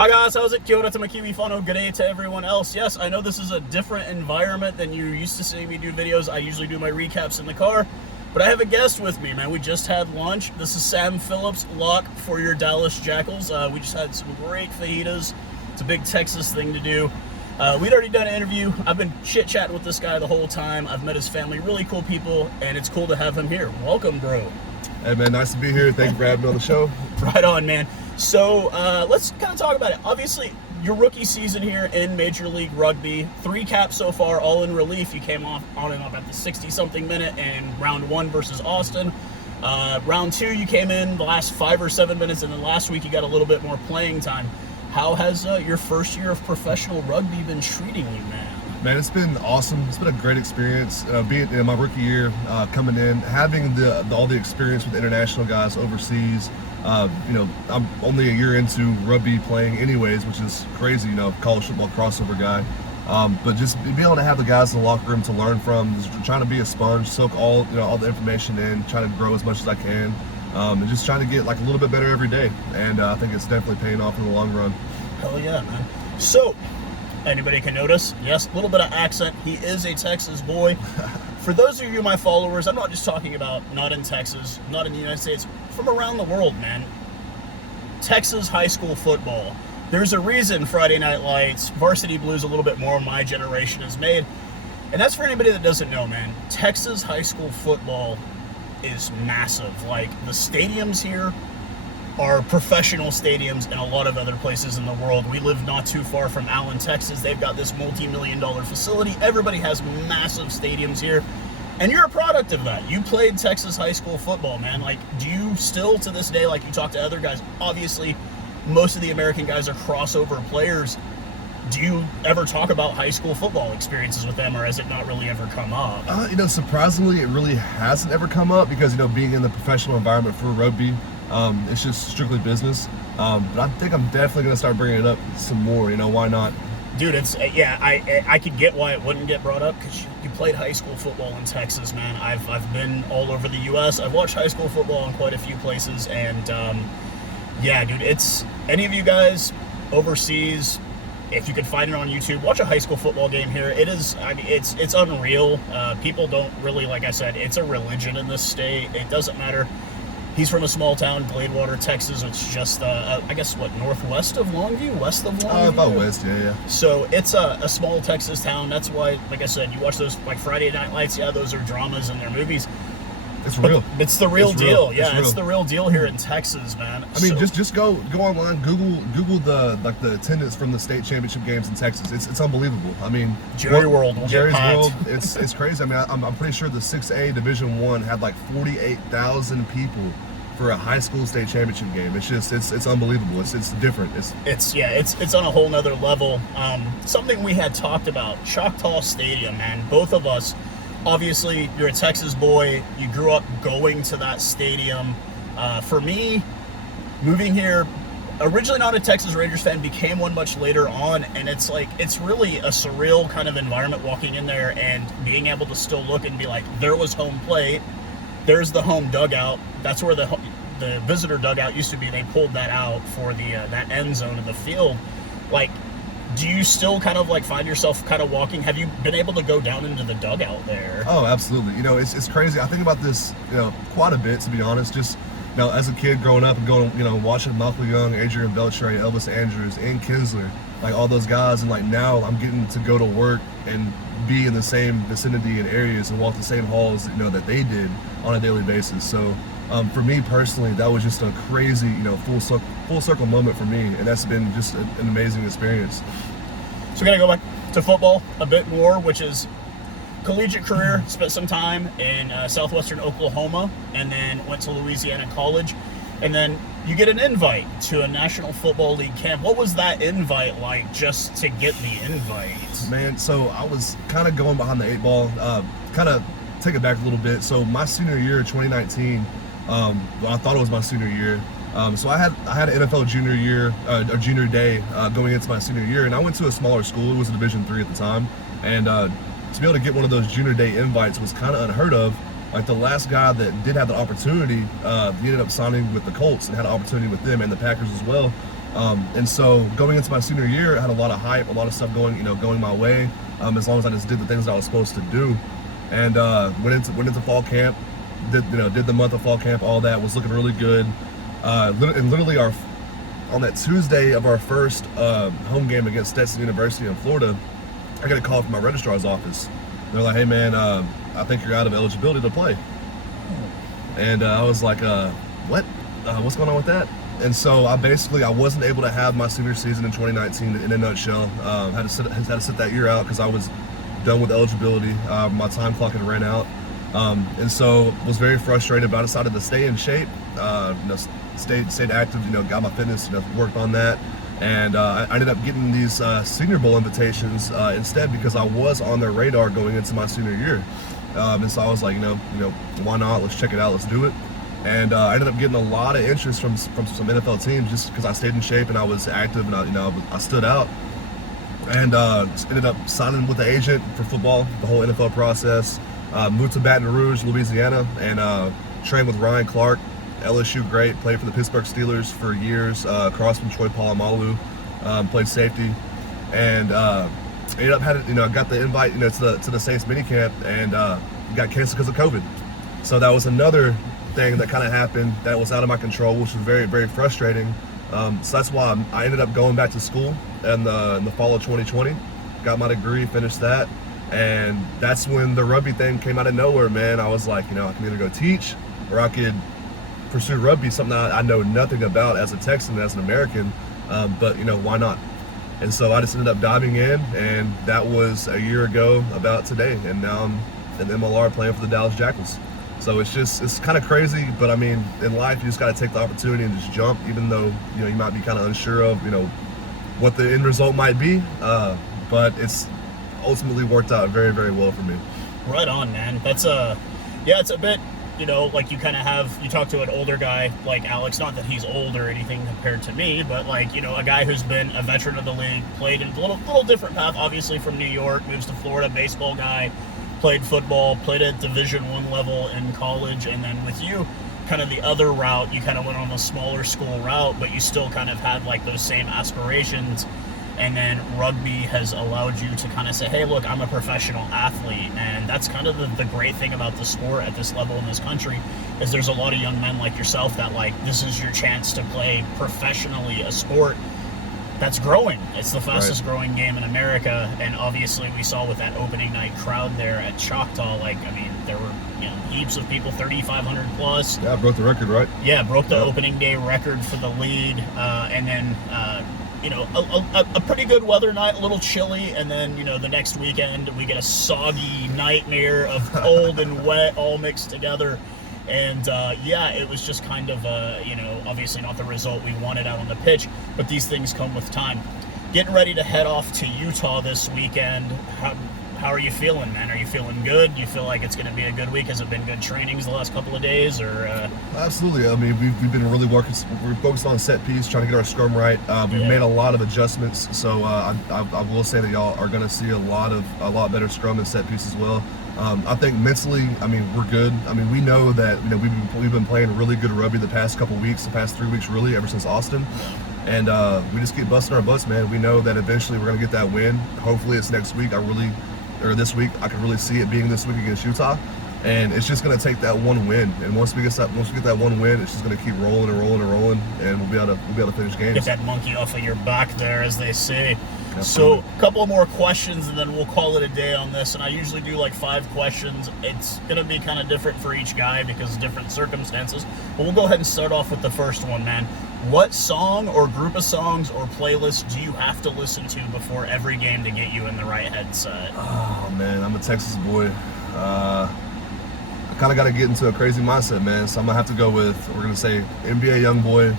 Hi guys, how's it? Kia ora to my kiwi whanau, good day to everyone else. Yes, I know this is a different environment than you're used to seeing me do videos. I usually do my recaps in the car, but I have a guest with me, man. We just had lunch. This is Sam Phillips, lock for your Dallas Jackals. We just had some great fajitas. It's a big Texas thing to do. We'd already done an interview. I've been chit-chatting with this guy the whole time. I've met his family, really cool people, and it's cool to have him here. Welcome, bro. Hey man, nice to be here. Thank you for having me on the show. Right on, man. So let's kind of talk about it. Obviously, your rookie season here in Major League Rugby, 3 caps so far, all in relief. You came off on and off at the 60-something minute in round 1 versus Austin. Round 2, you came in the last 5 or 7 minutes, and then last week you got a little bit more playing time. How has your first year of professional rugby been treating you, man? Man, it's been awesome. It's been a great experience. Being in my rookie year, coming in, having all the experience with international guys overseas. I'm only a year into rugby playing anyways, which is crazy, college football crossover guy. But just being able to have the guys in the locker room to learn from, just trying to be a sponge, soak all the information in, trying to grow as much as I can, and just trying to get like a little bit better every day. And I think it's definitely paying off in the long run. Hell yeah, man. So, anybody can notice, yes, a little bit of accent. He is a Texas boy. For those of you, my followers, I'm not just talking about not in Texas, not in the United States, from around the world, man. Texas high school football. There's a reason Friday Night Lights, Varsity Blues, a little bit more my generation is made. And that's for anybody that doesn't know, man. Texas high school football is massive. Like, the stadiums here are professional stadiums in a lot of other places in the world. We live not too far from Allen, Texas. They've got this multi-million-dollar facility. Everybody has massive stadiums here. And you're a product of that. You played Texas high school football, man. Like, do you still, to this day, like you talk to other guys, obviously, most of the American guys are crossover players. Do you ever talk about high school football experiences with them, or has it not really ever come up? Surprisingly, it really hasn't ever come up because, being in the professional environment for rugby, it's just strictly business. But I think I'm definitely going to start bringing it up some more. Why not? Dude, it's I could get why it wouldn't get brought up because you played high school football in Texas, man. I've been all over the U.S. I've watched high school football in quite a few places, and yeah, dude, it's any of you guys overseas, if you could find it on YouTube, watch a high school football game here. It is, it's unreal. People don't really, like I said, it's a religion in this state. It doesn't matter. He's from a small town, Gladewater, Texas. It's just, I guess, northwest of Longview? West of Longview? About west, yeah. So it's a small Texas town. That's why, like I said, you watch those, like, Friday Night Lights. Yeah, those are dramas in their movies. It's real. It's the real deal. Real. Yeah, it's the real deal here in Texas, man. I mean, just go online, Google the attendance from the state championship games in Texas. It's unbelievable. I mean, Jerry's World. It's crazy. I mean, I'm pretty sure the 6A Division I had like 48,000 people for a high school state championship game. It's unbelievable. It's different. It's on a whole nother level. Something we had talked about, Choctaw Stadium, man. Both of us. Obviously, you're a Texas boy. You grew up going to that stadium. For me, moving here, originally not a Texas Rangers fan, became one much later on, and it's really a surreal kind of environment walking in there and being able to still look and be like, there was home plate, there's the home dugout, that's where the visitor dugout used to be. They pulled that out for the that end zone of the field. Like, do you still kind of like find yourself kind of walking? Have you been able to go down into the dugout there? Oh, absolutely. It's crazy. I think about this, quite a bit, to be honest. Just, as a kid growing up and going, watching Malcolm Young, Adrian Beltre, Elvis Andrews, and Kinsler, like all those guys. And like now I'm getting to go to work and be in the same vicinity and areas and walk the same halls, that they did on a daily basis. So for me personally, that was just a crazy, full circle moment for me, and that's been just an amazing experience. So we're gonna go back to football a bit more, which is collegiate career. Spent some time in southwestern Oklahoma, and then went to Louisiana College, and then you get an invite to a National Football League camp. What was that invite like, just to get the invite? Man, so I was kind of going behind the 8 ball. Kind of take it back a little bit. So my senior year, 2019. I thought it was my senior year. So I had an NFL junior year, or junior day, going into my senior year, and I went to a smaller school. It was a Division III at the time, and to be able to get one of those junior day invites was kind of unheard of. Like the last guy that did have the opportunity, he ended up signing with the Colts and had an opportunity with them and the Packers as well. And so going into my senior year, I had a lot of hype, a lot of stuff going my way, as long as I just did the things I was supposed to do. And went into fall camp, did the month of fall camp, all that was looking really good. And literally on that Tuesday of our first home game against Texan University in Florida, I got a call from my registrar's office. They're like, "Hey man, I think you're out of eligibility to play." And I was like, "What? What's going on with that?" And so I wasn't able to have my senior season in 2019 in a nutshell. Had to sit that year out because I was done with eligibility. My time clock had ran out, and so was very frustrated. But I decided to stay in shape, stayed active. Got my fitness, worked on that, and I ended up getting these Senior Bowl invitations instead because I was on their radar going into my senior year. And so I was like, why not? Let's check it out. Let's do it. And I ended up getting a lot of interest from some NFL teams just because I stayed in shape and I was active and I stood out. And ended up signing with the agent for football, the whole NFL process. Moved to Baton Rouge, Louisiana, and trained with Ryan Clark, LSU great. Played for the Pittsburgh Steelers for years. Across from Troy Polamalu, played safety, and ended up I got the invite to the Saints minicamp and got canceled because of COVID. So that was another thing that kind of happened that was out of my control, which was very, very frustrating. So that's why I ended up going back to school in the fall of 2020, got my degree, finished that, and that's when the rugby thing came out of nowhere, man. I was like, I can either go teach or I could pursue rugby, something I know nothing about as a Texan, as an American, but why not? And so I just ended up diving in, and that was a year ago about today, and now I'm an MLR playing for the Dallas Jackals. So it's kind of crazy, but I mean, in life, you just got to take the opportunity and just jump, even though, you might be kind of unsure of, what the end result might be. But it's ultimately worked out very, very well for me. Right on, man. That's it's a bit, like you talk to an older guy like Alex, not that he's old or anything compared to me, but like, a guy who's been a veteran of the league, played in a little different path, obviously from New York, moves to Florida, baseball guy, played football, played at Division I level in college, and then with you, kind of the other route, you kind of went on a smaller school route, but you still kind of had like those same aspirations, and then rugby has allowed you to kind of say, hey, look, I'm a professional athlete, and that's kind of the great thing about the sport at this level in this country, is there's a lot of young men like yourself that like, this is your chance to play professionally a sport that's growing. It's the fastest growing game in America, and obviously we saw with that opening night crowd there at Choctaw, there were heaps of people, 3,500 plus. Yeah, broke the record, right? Yeah, broke the opening day record for the league, and then a pretty good weather night, a little chilly, and then the next weekend we get a soggy nightmare of cold and wet all mixed together. And it was just kind of, obviously not the result we wanted out on the pitch, but these things come with time. Getting ready to head off to Utah this weekend. How are you feeling, man? Are you feeling good? Do you feel like it's going to be a good week? Has it been good trainings the last couple of days? Or Absolutely. I mean, we've been really working. We're focused on set piece, trying to get our scrum right. We've made a lot of adjustments, so I will say that y'all are going to see a lot better scrum and set piece as well. I think mentally, I mean, we're good. I mean, we know that we've been playing really good rugby the past couple weeks, the past 3 weeks, really, ever since Austin, and we just keep busting our butts, man. We know that eventually we're gonna get that win. Hopefully, it's next week. This week, I can really see it being this week against Utah, and it's just gonna take that one win. And once we get that one win, it's just gonna keep rolling and rolling and rolling, and we'll be able to finish games. Get that monkey off of your back there, as they say. Absolutely. So a couple more questions and then we'll call it a day on this, and I usually do like 5 questions. It's going to be kind of different for each guy because of different circumstances, but we'll go ahead and start off with the first one, man. What song or group of songs or playlist do you have to listen to before every game to get you in the right headset? Oh man, I'm a Texas boy. I kind of got to get into a crazy mindset, man, so I'm going to have to go with, we're going to say NBA Youngboy.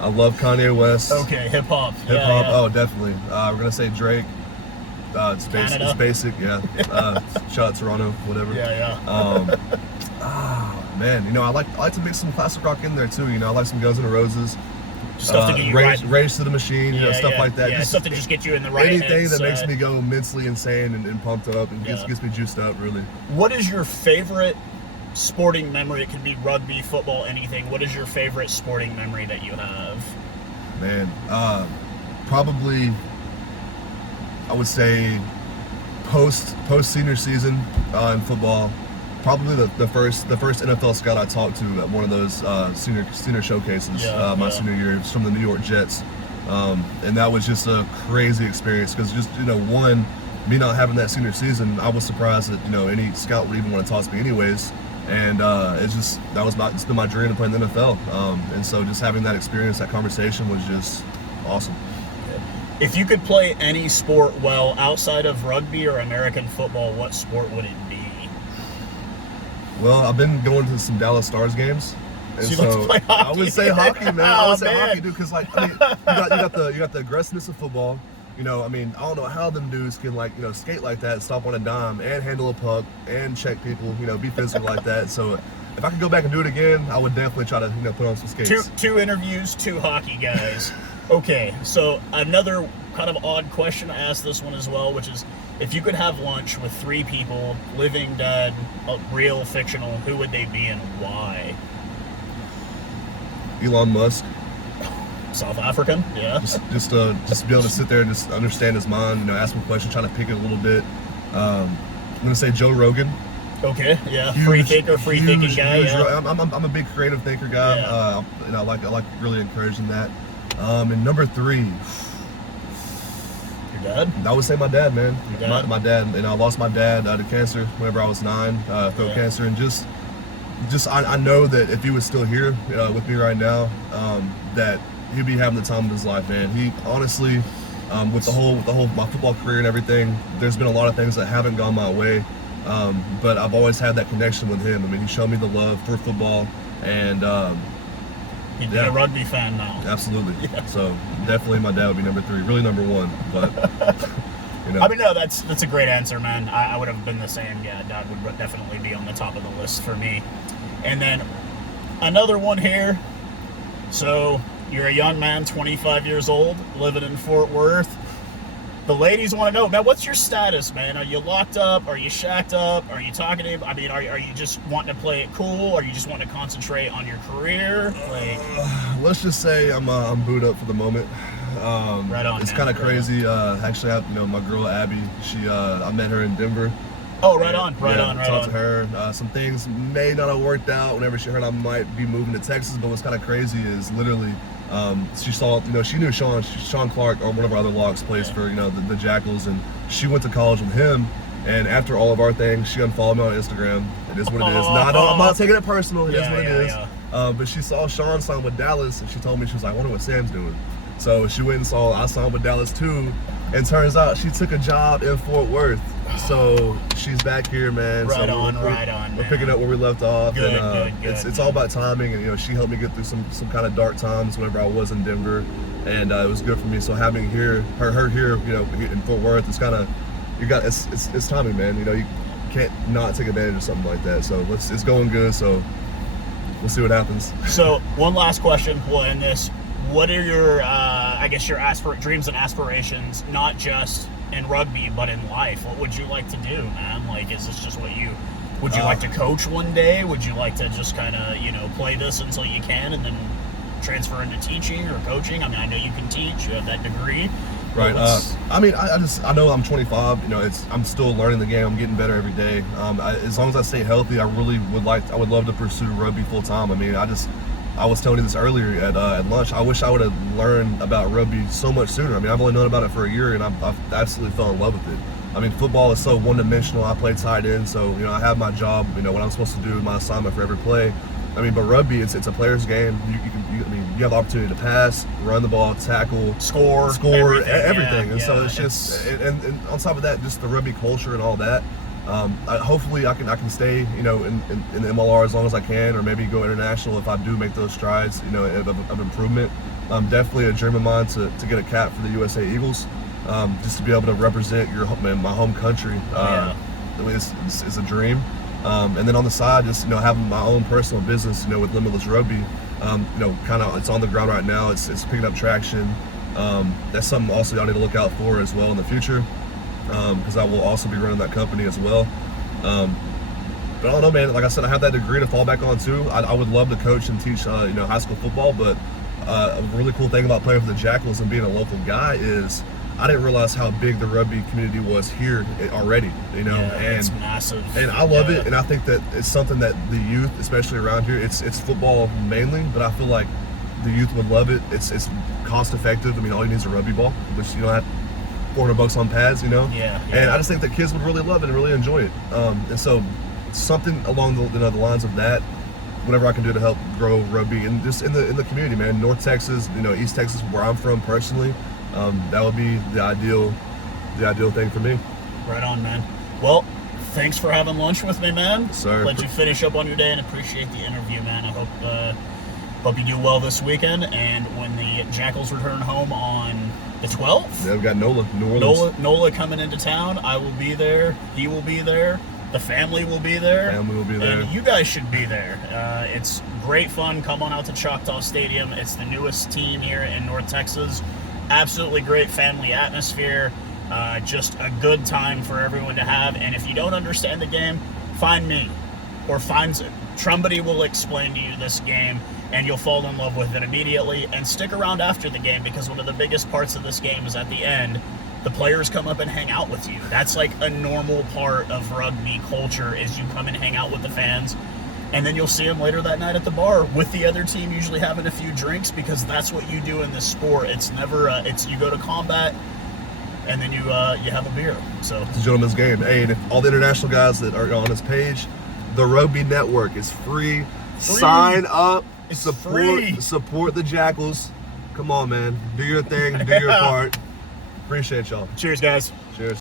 I love Kanye West. Okay, hip-hop. Hip-hop, oh, definitely. We're going to say Drake. It's basic, yeah. Shout out Toronto, whatever. Man, I like to mix some classic rock in there, too. I like some Guns N' Roses. Stuff to get you Rage to the Machine, stuff like that. Yeah, just, stuff to just get you in the right anything that makes me go mentally insane and pumped up and gets me juiced up, really. What is your favorite sporting memory? It can be rugby, football, anything. What is your favorite sporting memory that you have? Man, probably I would say post senior season in football. Probably the first NFL scout I talked to at one of those senior showcases my senior year. It was from the New York Jets, and that was just a crazy experience because just one, me not having that senior season, I was surprised that any scout would even want to talk to me anyways. And it's been my dream to play in the NFL, and so just having that experience, that conversation was just awesome. If you could play any sport well outside of rugby or American football, what sport would it be? Well, I've been going to some Dallas Stars games, and so you like to play hockey? I would say hockey, man. I would say man. hockey, dude, because you got the aggressiveness of football. I don't know how them dudes can skate like that, stop on a dime, and handle a puck, and check people, be physical like that. So if I could go back and do it again, I would definitely try to put on some skates. Two interviews, two hockey guys. Okay, so another kind of odd question, I asked this one as well, which is, if you could have lunch with 3 people, living, dead, real, fictional, who would they be and why? Elon Musk. South African, yeah. Just be able to sit there and just understand his mind, ask him questions, trying to pick it a little bit. I'm gonna say Joe Rogan. Okay, yeah, free thinking guy. Yeah. I'm a big creative thinker guy. Yeah. I like really encouraging that. And number 3, your dad? I would say my dad, man. Your dad? My dad. I lost my dad to cancer whenever I was 9, throat cancer, and just I know that if he was still here with me right now, that he'd be having the time of his life, man. He honestly, with the whole my football career and everything, there's been a lot of things that haven't gone my way, but I've always had that connection with him. I mean, he showed me the love for football, and he'd be a rugby fan now. Absolutely. Yeah. So definitely my dad would be number 3, really number 1, but I mean, no, that's a great answer, man. I would have been the same. Yeah, dad would definitely be on the top of the list for me. And then another one here. So you're a young man, 25 years old, living in Fort Worth. The ladies want to know, man, what's your status, man? Are you locked up? Are you shacked up? Are you talking to him? I mean, are you just wanting to play it cool? Are you just wanting to concentrate on your career? Let's just say I'm booed up for the moment. Right on. It's kind of crazy. Actually, my girl Abby. I met her in Denver. Oh, right on. Talked to her. Some things may not have worked out whenever she heard I might be moving to Texas. But what's kind of crazy is literally, she saw, she knew Sean Clark, or one of our other locks, plays for the Jackals, and she went to college with him. And after all of our things, she unfollowed me on Instagram. It is what it is. I'm not taking it personal. It is what it is. But she saw Sean sign with Dallas, and she told me, she was like, I wonder what Sam's doing. So she went and saw I signed with Dallas too, and turns out she took a job in Fort Worth. So she's back here, man. Right so on. We're picking up where we left off. Good, and it's all about timing, and she helped me get through some kind of dark times whenever I was in Denver, and it was good for me. So having her here, in Fort Worth, it's kind of it's timing, man. You can't not take advantage of something like that. So it's going good. So we'll see what happens. So one last question. We'll end this. What are your, your dreams and aspirations, not just in rugby, but in life? What would you like to do, man? Is this just would you like to coach one day? Would you like to just kind of, play this until you can and then transfer into teaching or coaching? I mean, I know you can teach, you have that degree. Right. I know I'm 25. I'm still learning the game. I'm getting better every day. As long as I stay healthy, I would love to pursue rugby full time. I mean, I was telling you this earlier at lunch. I wish I would have learned about rugby so much sooner. I mean, I've only known about it for a year, and I've absolutely fell in love with it. I mean, football is so one-dimensional. I play tight end, so I have my job. What I'm supposed to do, my assignment for every play. I mean, but rugby, it's a player's game. You have the opportunity to pass, run the ball, tackle, score, everything. And so it's just, and on top of that, just the rugby culture and all that. Hopefully I can stay, in the MLR as long as I can, or maybe go international if I do make those strides, of improvement. Definitely a dream of mine to get a cap for the USA Eagles, just to be able to represent my home country. It's a dream. And then on the side, just having my own personal business, with Limitless Rugby, kind of it's on the ground right now. It's picking up traction. That's something also y'all need to look out for as well in the future. Because I will also be running that company as well. But I don't know, man. Like I said, I have that degree to fall back on too. I would love to coach and teach, high school football, but A really cool thing about playing for the Jackals and being a local guy is I didn't realize how big the rugby community was here already, you know, Yeah, and it's massive. And I love it, and I think that it's something that the youth, especially around here, it's football mainly, but I feel like the youth would love it. It's cost effective. I mean, all you need is a rugby ball, which you don't have $400 on pads, you know. Yeah. And I just think that kids would really love it and really enjoy it. And so something along the lines of that, whatever I can do to help grow rugby and just in the community, man. North Texas, you know, East Texas, where I'm from personally. That would be the ideal thing for me. Right on, man. Well, thanks for having lunch with me, man. Sir. Let you finish up on your day and appreciate the interview, man. I hope you do well this weekend. And when the Jackals return home on the 12th, Yeah, we've got New Orleans. Nola coming into town. I will be there. He will be there. The family will be there. Family will be there. And you guys should be there. It's great fun. Come on out to Choctaw Stadium. It's the newest team here in North Texas. Absolutely great family atmosphere. Just a good time for everyone to have. And if you don't understand the game, find me or find Trumbody will explain to you this game, and you'll fall in love with it immediately. And stick around after the game, because one of the biggest parts of this game is at the end. The players come up and hang out with you. That's like a normal part of rugby culture, is you come and hang out with the fans. And then you'll see them later that night at the bar with the other team, usually having a few drinks, because that's what you do in this sport. It's never, you go to combat and then you have a beer. So It's a gentleman's game. Hey, and if all the international guys that are on this page, the Rugby Network is free. Sign up, It's free. support the Jackals. Come on, man. Do your thing, do your part. Appreciate y'all. cheers, guys.